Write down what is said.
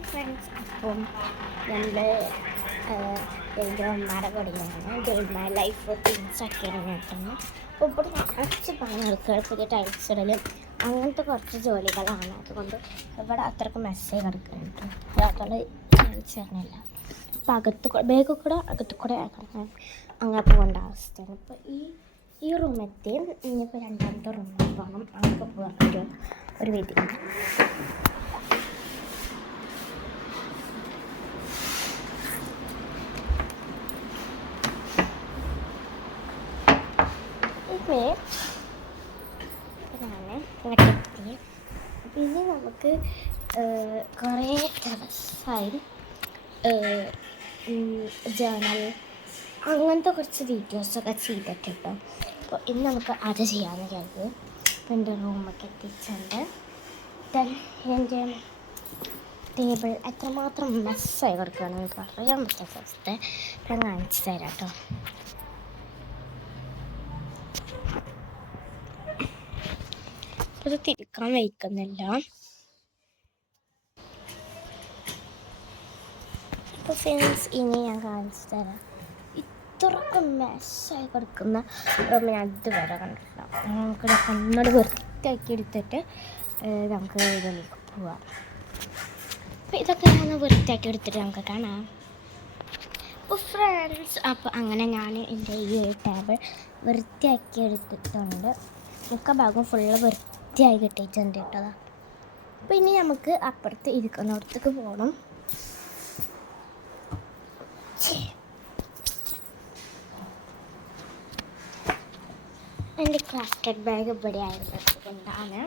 Hi friends, അപ്പം ഞങ്ങൾ എൻ്റെ അമ്മയുടെ കൂടെയാണ് ഡേ മൈ ലൈഫ് റൂട്ടീൻസൊക്കെയാണ് കേട്ടത്. അപ്പോൾ ഇവിടെ കുറച്ച് പണികൾക്ക് പുതിയ ടൈൽസ് ഇടലും അങ്ങനത്തെ കുറച്ച് ജോലികളാണ്. അതുകൊണ്ട് ഇവിടെ അത്രയ്ക്ക് മെസ്സേജ് കിടക്കുന്നുണ്ട്. അതുകൊണ്ട് കാണിച്ചിരുന്നില്ല. അപ്പോൾ ബാഗിൽ കൂടെ അകത്തു കൂടെ അങ്ങനെ പോകേണ്ട അവസ്ഥയാണ്. അപ്പോൾ ഈ റൂമെത്തി ഇനിയിപ്പോൾ രണ്ടാമത്തെ റൂമിൽ പോകണം. അങ്ങോട്ട് പോകാൻ ഒരു വിധിയാണ്. ഇങ്ങോട്ടെത്തി. പിന്നെ നമുക്ക് കുറേ ദിവസമായി ജേണൽ അങ്ങനത്തെ കുറച്ച് വീഡിയോസൊക്കെ ചെയ്തിട്ടുണ്ടോ. അപ്പോൾ ഇന്ന് നമുക്ക് അത് ചെയ്യാമെന്ന് കരുതി. അപ്പോൾ എൻ്റെ റൂമൊക്കെ എത്തിച്ചുണ്ട്. എൻ്റെ ടേബിൾ എത്രമാത്രം മെസ്സായി കൊടുക്കുകയാണെന്ന് പറയാൻ പറ്റാത്ത അവസ്ഥ ഞാൻ കാണിച്ചു തരാം കേട്ടോ. ഇത് തിരിക്കാൻ വയ്ക്കുന്നില്ല. അപ്പോൾ ഫ്രണ്ട്സ്, ഇനി ഞാൻ കാണിച്ചു തരാം. ഇത്രയൊക്കെ മെസ്സായി കിടക്കുന്ന റൂം ഞാൻ ഇതുവരെ കണ്ടിട്ടില്ല. നമുക്ക് ഒന്നുകൂടെ വൃത്തിയാക്കി എടുത്തിട്ട് നമുക്ക് ഇതിലേക്ക് പോവാം. അപ്പോൾ ഇതൊക്കെ ഞാൻ വൃത്തിയാക്കി എടുത്തിട്ട് നമുക്ക് കാണാം. അപ്പോൾ ഫ്രണ്ട്സ്, അപ്പോൾ അങ്ങനെ ഞാൻ എൻ്റെ ഈ ഒരു ടേബിൾ വൃത്തിയാക്കി എടുത്തിട്ടുണ്ട്. മിക്ക ഭാഗം ഫുള്ള് വൃത്തിയായി കിട്ടിയിട്ടുണ്ട് കേട്ടോ. അപ്പോൾ ഇനി നമുക്ക് അപ്പുറത്ത് ഇരിക്കുന്നിടത്തേക്ക് പോകണം. എൻ്റെ ക്രാഫ്റ്റഡ് ബാഗ് ഇവിടെ ആയിരുന്നു. എന്താണ്